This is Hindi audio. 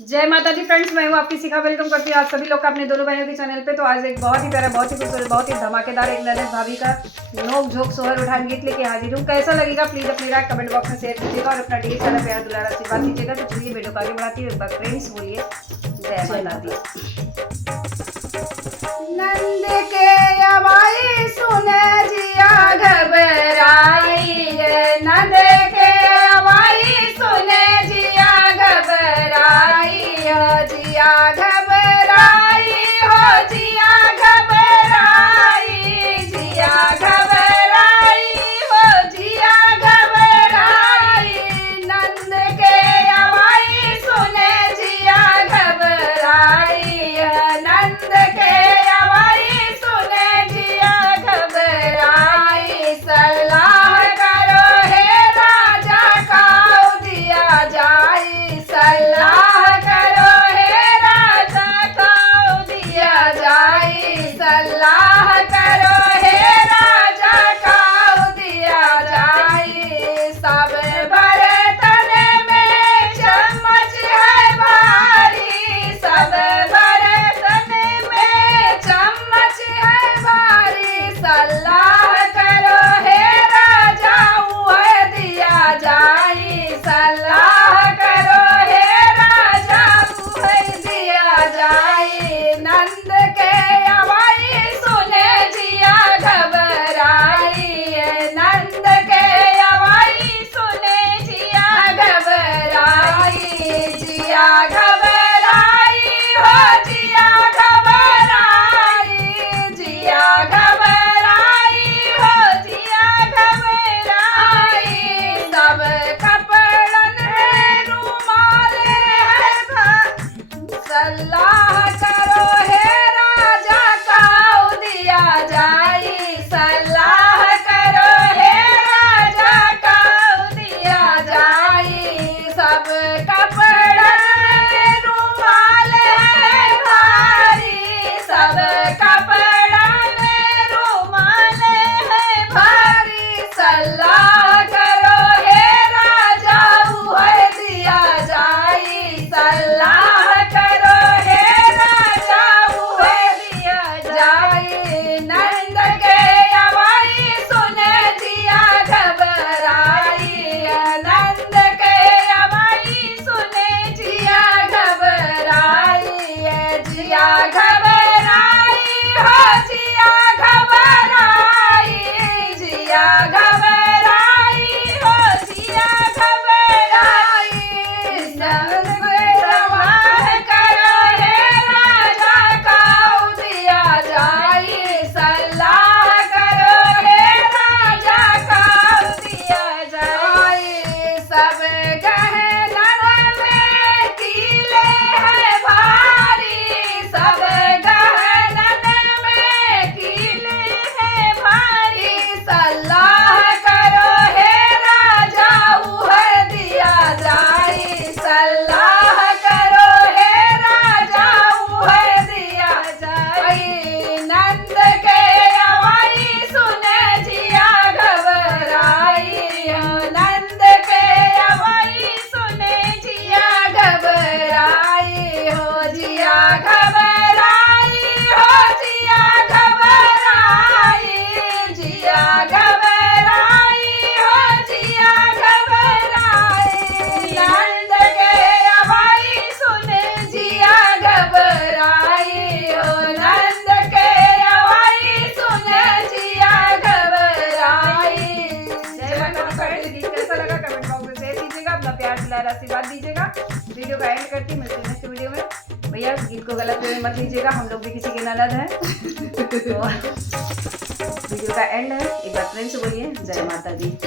जय माता दी फ्रेंड्स, मैं हूँ आपकी शिखा। वेलकम करती हूँ आप सभी लोग का अपने दोनों बहनों के चैनल पे। तो आज एक बहुत ही प्यारा, बहुत ही खूबसूरत, बहुत ही धमाकेदार एक ननद भाभी का नोक झोंक सोहर उठान गीत लेके हाजिर हूँ। कैसा लगेगा प्लीज अपनी राय कमेंट बॉक्स में शेयर कीजिएगा और अपना ढेर सारा प्यार दुलारा आशीर्वाद दीजिएगा। तो चलिए वीडियो को आगे बढ़ाती हूँ। एक बार फ्रेंड्स बोलिए जय माता दी। नंद के अवाई सुने जिया घबराई, नंद के अवाई सुने जिया घबराई, हो जिया घबराई, हो जिया घबराई, जिया घबराई, हो जिया घबराई। नंद के अवाई सुने जिया घबराई, नंद के अवाई सुने जिया घबराई। सलाह करो हे राजा काऊ दिया जाई, सलाह करो हे राजा काऊ दिया जाई, सलाह करो हे राजा काऊ दिया जाई। सब बर्तन में चम्मच है भारी, सब बर्तन में चम्मच है भारी। सलाह करो हे राजा वह दिया जाई, सलाह करो हे राजा वह दिया जाई। नंद के अवाई सुने जिया घबराई, नंद के अवाई सुने जिया घबराई, जिया घबराई, हो जिया घबराई, जिया घबराई, हो जिया घबराई। सब कपड़न है रुमाल है सलाह करो हे राजा काऊ दिया जाई, सलाह करो हे राजा काऊ दिया जाई। सब कपड़न में रुमाल है भारी, सब कपड़न में रुमाल है भारी। सलाह करो हे राजा वह दिया जाई, सलाह करो हे राजा वह दिया जाई। नंद के अवाई सुने जिया घबराई, नंद के अवाई सुने जिया घबराई, जिया घबराई, हो जिया घबराई, जिया घबराई, हो जिया घबराई। नंद के सवाह करो हे राजा काऊ दिया जाई, सलाह करो हे राजा काऊ दिया जाई। सब गहनन में कीले है भारी, सब गहनन में कीले है भारी। सलाह करो हे राजा वह दिया जाई, सलाह करो हे राजा वह दिया जाई। नंद के अवाई सुने जिया घबराई, नंद के अवाई सुने जिया घबराई, हो जिया घबराई, हो जिया घबराई, जिया घबराई, हो जिया घबराई। नंद के अवाई सुने जिया घबराई, हो नंद के अवाई सुने जिया घबराई। जय माता दी फ्रेंड्स, गीत कैसा लगा कमेंट बॉक्स में शेयर कीजिएगा, अपना प्यार दुलारा आशीर्वाद दीजिएगा। वीडियो का एंड करती हूँ, मिलते हैं नेक्स्ट वीडियो में। भैया गीत को गलत वे में मत लीजिएगा, हम लोग भी किसी के ननद हैं। तो वीडियो का एंड है। एक बार फ्रेंड्स बोलिए जय माता दी।